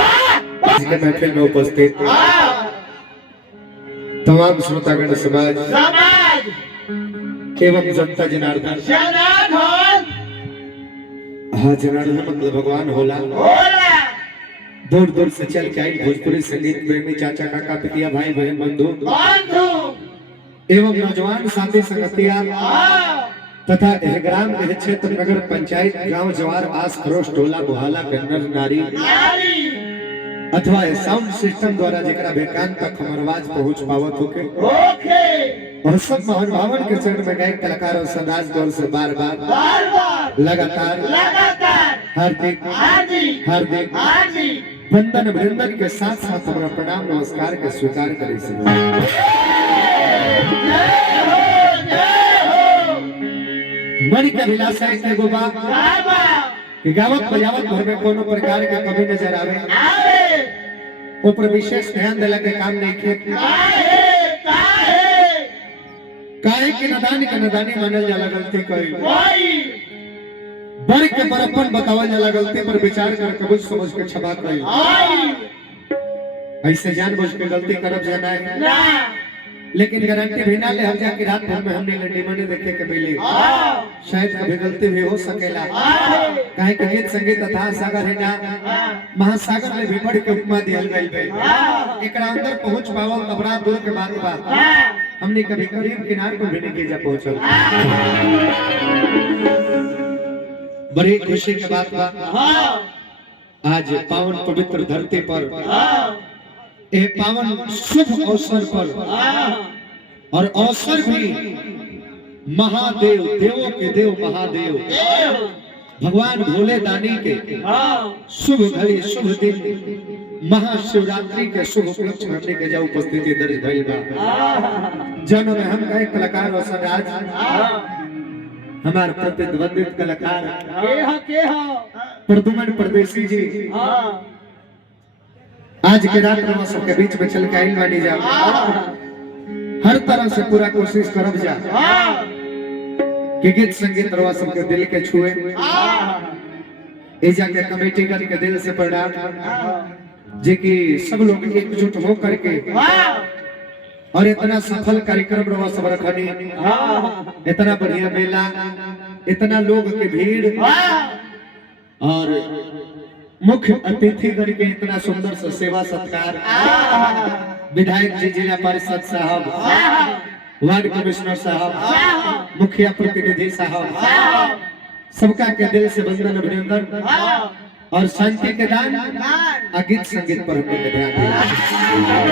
महफिल में उपस्थित तमाम श्रोतागण समाज एवं जनता जनार्दन हाँ जनार्दन मतलब भगवान होला दूर दूर से चल के आई भोजपुरी संगीत प्रेमी चाचा काका पितिया भाई बहन बंधु एवं नौजवान साथी संगतिया तथा यह ग्राम यह क्षेत्र नगर पंचायत गांव जवार आस पड़ोस टोला मोहल्ला के नर नारी अथवा साउंड सिस्टम द्वारा जेकरा बेकान तक हमर आवाज पहुंच पावत होके और सब महानुभावन के चरण में गायक कलाकार और संदास दौर से बार बार लगातार हार्दिक वंदन अभिनंदन के साथ साथ हमारा प्रणाम नमस्कार के स्वीकार करे से मन के अभिलाषा है गोबा कि गावत बजावत घर में कोनो प्रकार के कमी नजर आवे ऊपर विशेष ध्यान देला के काम नहीं किए काहे के नदानी मानल जाला गलती कोई बर के बरपन बतावल जाला गलती पर विचार कर के बुझ समझ के क्षमा करी ऐसे जानबूझ के गलती करब जाना है लेकिन गारंटी भी ना ले हम जाके रात भर में हमने लड्डी मने देखे के पहले शायद कभी गलती भी हो सकेला काहे कि गीत संगीत तथा सागर है ना महासागर में भी बढ़ के उपमा दियल गइल बे एकरा अंदर पहुंच पावल तो बड़ा दूर के बात बा हमने कभी करीब किनारे को भी नहीं के जा पहुंचल बड़ी खुशी की बात बा आज पावन पवित्र धरती पर ए पावन शुभ अवसर पर और अवसर भी महादेव देवों के देव महादेव भगवान भोले दानी के शुभ घड़ी शुभ दिन महाशिवरात्रि के शुभ उपलक्ष्य में हमने के जा उपस्थिति दर्ज भइल बा जन्म में हम कई कलाकार और सदाज हमारे प्रतिद्वंदित कलाकार प्रदुमन परदेसी जी आज के रात में सबके बीच में चल के आइल बानी जा हर तरह से पूरा कोशिश करब जा कि गीत संगीत रवा सबके दिल के छुए एजा के कमेटी के दिल से प्रणाम जे कि सब लोग एकजुट हो करके और इतना सफल कार्यक्रम रवा सब रखनी इतना बढ़िया मेला इतना लोग के भीड़ और मुख्य अतिथि गण के इतना सुंदर सा सेवा सत्कार विधायक जी जिला परिषद साहब वार्ड कमिश्नर साहब मुखिया प्रतिनिधि साहब सबका के दिल से वंदन अभिनंदन और शांति के दान गीत संगीत पर ध्यान